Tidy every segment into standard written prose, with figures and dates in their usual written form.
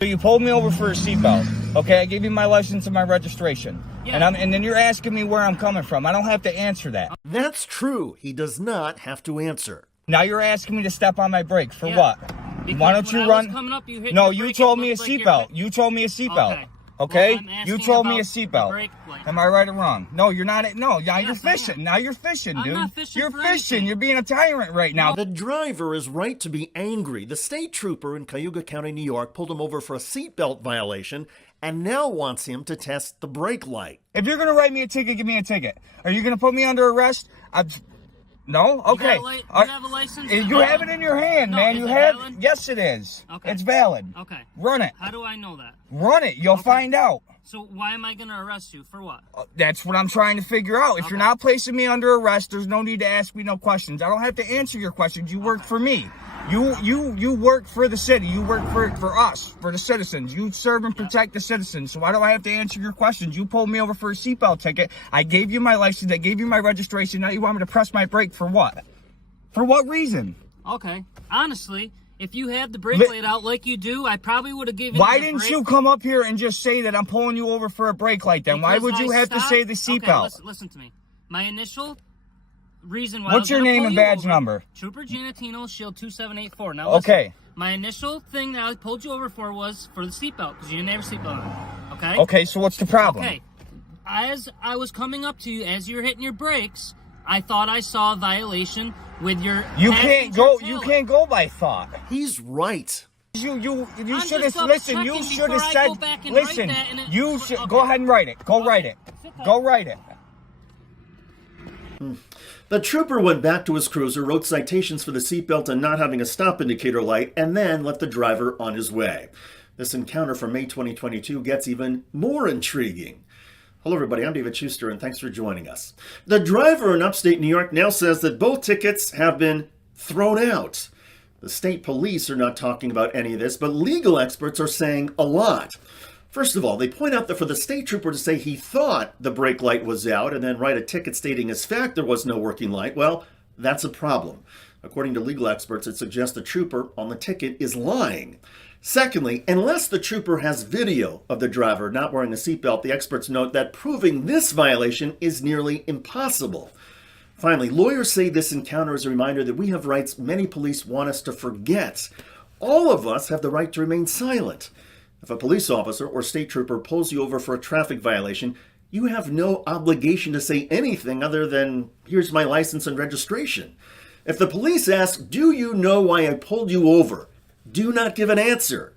So you pulled me over for a seatbelt. Okay, I gave you my license and my registration. Yeah. And then you're asking me where I'm coming from. I don't have to answer that. That's true. He does not have to answer. Now you're asking me to step on my brake for what? Because why don't you run? Coming up, you no, you told me a seatbelt. You told me a seatbelt. Okay? Well, you told me a seatbelt. Am I right or wrong? No, you're not. No, now you're fishing. Now you're fishing, dude. I'm not fishing. You're fishing. You're being a tyrant right now. The driver is right to be angry. The state trooper in Cayuga County, New York, pulled him over for a seatbelt violation and now wants him to test the brake light. If you're going to write me a ticket, give me a ticket. Are you going to put me under arrest? No? Okay. You have a license? You have it in your hand, man. Is you it have. valid? Yes, it is. Okay. It's valid. Okay. Run it. How do I know that? Run it. You'll find out. So why am I going to arrest you? For what? That's what I'm trying to figure out. If you're not placing me under arrest, there's no need to ask me no questions. I don't have to answer your questions. You work for me. You work for the city. You work for us, for the citizens. You serve and protect the citizens. So why do I have to answer your questions? You pulled me over for a seatbelt ticket. I gave you my license. I gave you my registration. Now you want me to press my brake for what? For what reason? Okay. Honestly, if you had the brake light out like you do, I probably would have given Why you the didn't brake. you come up here and just say that I'm pulling you over for a brake light then? Why would you have to say the seatbelt? Okay, listen to me. My initial reason why What's your name and badge number? Trooper Giannatino, Shield 2784. Now listen, okay. My initial thing that I pulled you over for was for the seatbelt because you didn't have a seatbelt on. Okay? Okay, so what's the problem? Okay. As I was coming up to you, as you're hitting your brakes, I thought I saw a violation with your You can't go by thought. He's right. You should have listened. You should have said, listen. You should go ahead and write it. Go write it. Go write it. The trooper went back to his cruiser, wrote citations for the seatbelt and not having a stop indicator light, and then let the driver on his way. This encounter from May 2022 gets even more intriguing. Hello everybody, I'm David Schuster and thanks for joining us. The driver in upstate New York now says that both tickets have been thrown out. The state police are not talking about any of this, but legal experts are saying a lot. First of all, they point out that for the state trooper to say he thought the brake light was out and then write a ticket stating as fact there was no working light, well, that's a problem. According to legal experts, it suggests the trooper on the ticket is lying. Secondly, unless the trooper has video of the driver not wearing a seatbelt, the experts note that proving this violation is nearly impossible. Finally, lawyers say this encounter is a reminder that we have rights many police want us to forget. All of us have the right to remain silent. If a police officer or state trooper pulls you over for a traffic violation, you have no obligation to say anything other than, here's my license and registration. If the police ask, do you know why I pulled you over? Do not give an answer.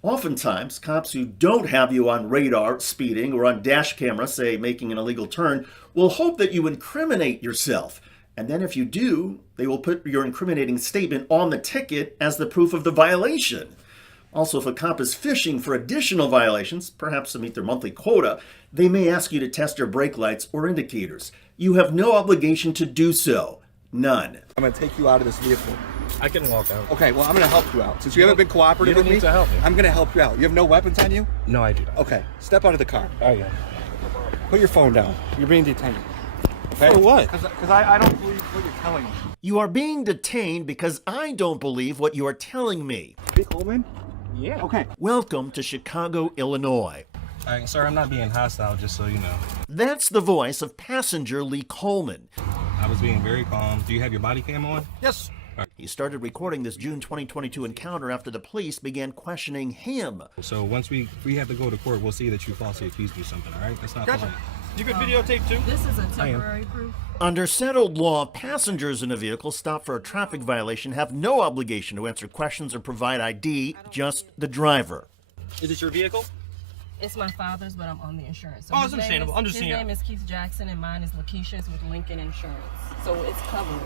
Oftentimes, cops who don't have you on radar speeding or on dash camera, say making an illegal turn, will hope that you incriminate yourself. And then if you do, they will put your incriminating statement on the ticket as the proof of the violation. Also, if a cop is fishing for additional violations, perhaps to meet their monthly quota, they may ask you to test your brake lights or indicators. You have no obligation to do so. None. I'm going to take you out of this vehicle. I can walk out. Okay, well, I'm going to help you out. Since you haven't been cooperative with me, to help me. I'm going to help you out. You have no weapons on you? No, I do not. Okay, step out of the car. Oh, yeah. Put your phone down. You're being detained. Okay? For what? Because I don't believe what you're telling me. You are being detained because I don't believe what you are telling me. Hey, Coleman? Yeah. Okay. Welcome to Chicago, Illinois. All right, sir, I'm not being hostile, just so you know. That's the voice of passenger Lee Coleman. I was being very calm. Do you have your body cam on? Yes. He started recording this June 2022 encounter after the police began questioning him. So once we have to go to court, we'll see that you falsely accused me of something, all right? That's not Gotcha. fine. You could videotape too? This is a temporary proof. Under settled law, passengers in a vehicle stopped for a traffic violation have no obligation to answer questions or provide ID, just the driver. Is it your vehicle? It's my father's, but I'm on the insurance. So Oh, it's understandable. His name is Keith Jackson, and mine is Lakeisha's with Lincoln Insurance. So it's covered.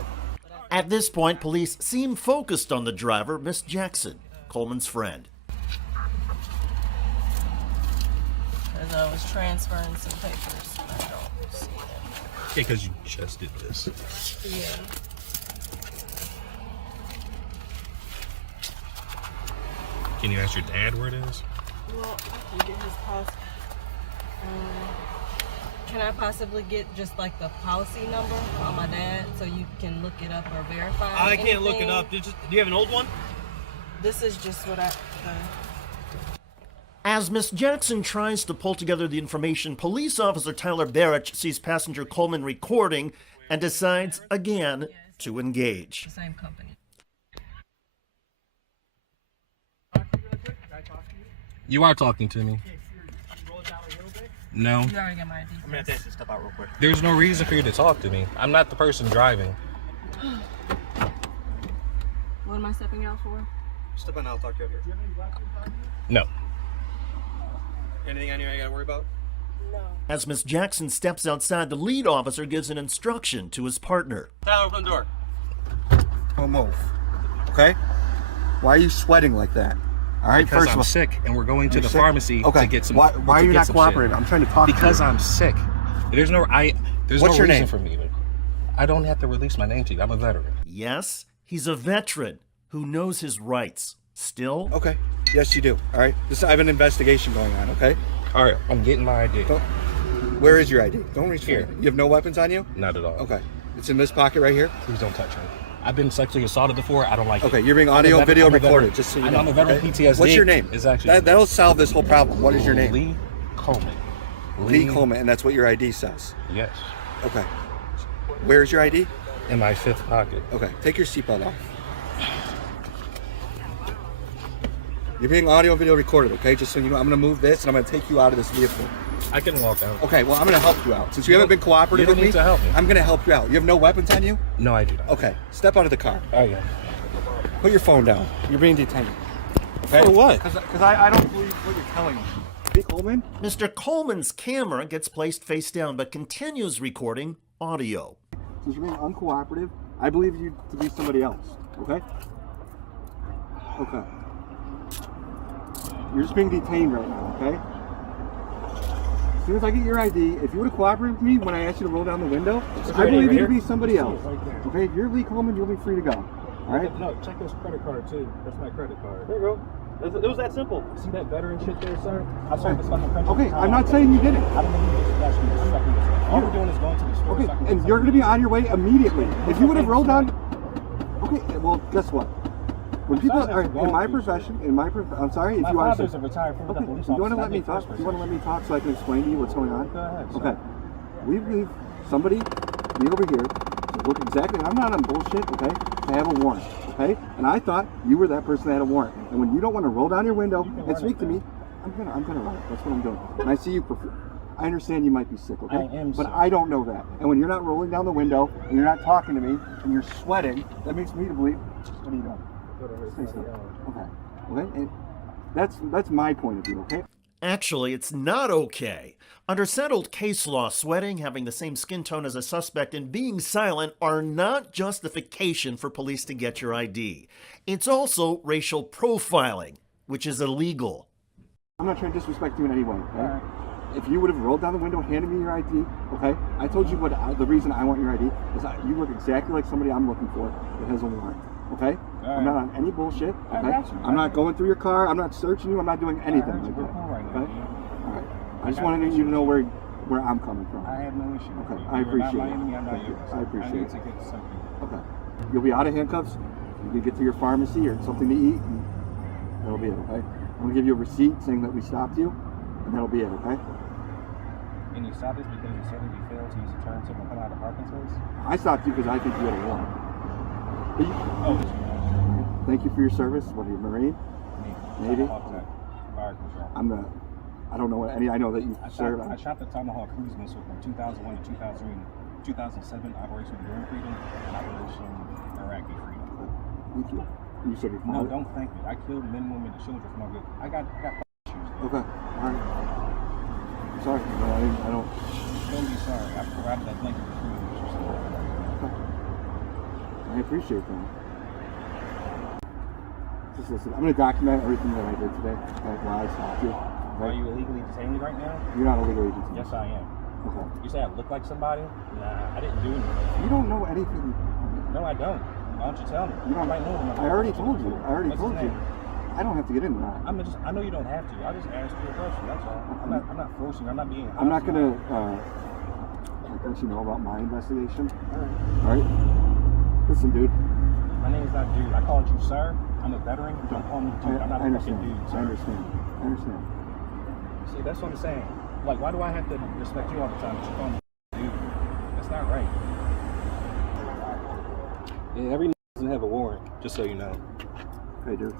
At this point, police seem focused on the driver, Miss Jackson, Coleman's friend. As I was transferring some papers, and I don't see them. Yeah, because you just did this. Yeah. Can you ask your dad where it is? Well, I can get his policy. Can I possibly get just like the policy number on my dad so you can look it up or verify? I can't look it up. Do you have an old one? This is just what I. As Miss Jackson tries to pull together the information, police officer Tyler Barrich sees passenger Coleman recording and decides again to engage. The same company. You are talking to me. No. You already got my ID. I'm gonna have to ask you to step out real quick. There's no reason for you to talk to me. I'm not the person driving. What am I stepping out for? Step on, I'll talk to you over here. No. Anything on you I gotta worry about? As Miss Jackson steps outside, the lead officer gives an instruction to his partner. Tyler, open the door. Don't move. Okay? Why are you sweating like that? All right, Because first I'm of all, sick and we're going to you're the sick? pharmacy Okay. to get some. Why are to you get not some cooperating? shit. I'm trying to talk Because to you. I'm sick. There's no What's no your reason name? for me to. I don't have to release my name to you. I'm a veteran. Yes, he's a veteran who knows his rights. Still, Okay. Yes, you do. All right. I have an investigation going on. Okay. All right, I'm getting my ID. Where is your ID? Don't reach for Here. it. You have no weapons on you? Not at all. Okay. It's in this pocket right here. Please don't touch me. I've been sexually assaulted before. I don't like it. Okay. You're being I'm a audio, veteran- video I'm a veteran. recorded. Just so you know. I'm a veteran okay? PTSD. What's your name? It's actually That'll solve this whole problem. What is your name? Lee Coleman. Lee Coleman, and that's what your ID says. Yes. Okay. Where's your ID? In my fifth pocket. Okay. Take your seatbelt off. You're being audio and video recorded, okay? Just so you know, I'm going to move this and I'm going to take you out of this vehicle. I can walk out. Okay, well, I'm going to help you out. Since you haven't been cooperative you don't with me, need to help me. I'm going to help you out. You have no weapons on you? No, I do not. Okay, step out of the car. Oh, yeah. Put your phone down. You're being detained. Okay? For what? Because I don't believe what you're telling me. Lee Coleman? Mr. Coleman's camera gets placed face down but continues recording audio. Since you're being uncooperative, I believe you to be somebody else. Okay? Okay. You're just being detained right now, okay? As soon as I get your ID, if you would have cooperated with me when I asked you to roll down the window, I believe you to be somebody else. Okay, if you're Lee Coleman, you'll be free to go. All right? No, check this credit card, too. That's my credit card. There you go. It was that simple. See that veteran shit there, sir? I served this fucking country. Okay, I'm not saying you didn't. I don't know who this actually is. Fucking this. All we're doing is going to the store. Okay, so I can and get you're going to be something. on your way immediately. If you would have rolled down... Okay, well, guess what? When people are in my profession, I'm sorry if My you are. father's a retired police Okay, officer. you want to let me I've been talk? first You want to let me talk so I can explain to you what's going on? Go ahead, sir. Okay. We leave somebody me over here to look exactly. I'm not on bullshit. Okay. To have a warrant. Okay. And I thought you were that person that had a warrant. And when you don't want to roll down your window and speak to me, I'm gonna run it. That's what I'm doing. And I see you. I understand you might be sick. Okay. I am but sick. I don't know that. And when you're not rolling down the window and you're not talking to me and you're sweating, that makes me to believe. What are you doing? Stay still. Okay. Okay, and that's my point of view, okay? Actually, it's not okay. Under settled case law, sweating, having the same skin tone as a suspect, and being silent are not justification for police to get your ID. It's also racial profiling, which is illegal. I'm not trying to disrespect you in any way, okay? If you would have rolled down the window, handed me your ID, okay? I told you what the reason I want your ID is you look exactly like somebody I'm looking for that has a warrant, okay? I'm not on any bullshit, okay? I'm not going through your car. I'm not searching you. I'm not doing anything like that, okay? All right. I just wanted you to know where I'm coming from. I have no issue. Okay, with I you. appreciate You're not my it. enemy, I'm not Thank you. yours. I appreciate need it. to get something. Okay. You'll be out of handcuffs. You can get to your pharmacy or something to eat, and that'll be it, okay? I'm gonna give you a receipt saying that we stopped you, and that'll be it, okay? And you stopped us because you said that you failed to use the turn signal coming out of the parking space? I stopped you because I think you had a warrant. But you, Oh, it's you. thank you for your service. What are you, Marine? Navy? Fire control. I don't know I know that you served. I shot the Tomahawk cruise missile from 2001 to 2007, Operation Enduring Freedom, and Operation Iraqi Freedom. Thank you. You said your No, father? don't thank me. I killed men, women, and children for no good. I got issues. Okay. All right. I'm sorry. No, I don't. Don't be sorry. I provided that blanket for freedom. Okay. I appreciate that. Just listen. I'm going to document everything that I did today. Okay, why I stopped you. Are you illegally detaining me right now? You're not a legal agent. Yes, I am. Okay. You say I look like somebody? Nah, I didn't do anything. You don't know anything. No, I don't. Why don't you tell me? You don't. I might know them. I already told you. What's his name? I don't have to get into that. I know you don't have to. I just asked you a question. That's all. I'm not forcing you. I'm not being. I'm not gonna let you know about my investigation. All right. Listen, dude. My name is not dude. I called you sir. I'm a veteran. Don't call me dude. I'm not I a fucking understand. dude. Sir. I understand. See, that's what I'm saying. Like, why do I have to respect you all the time? But you call me dude. That's not right. Yeah, every doesn't have a warrant, just so you know. Hey, dude.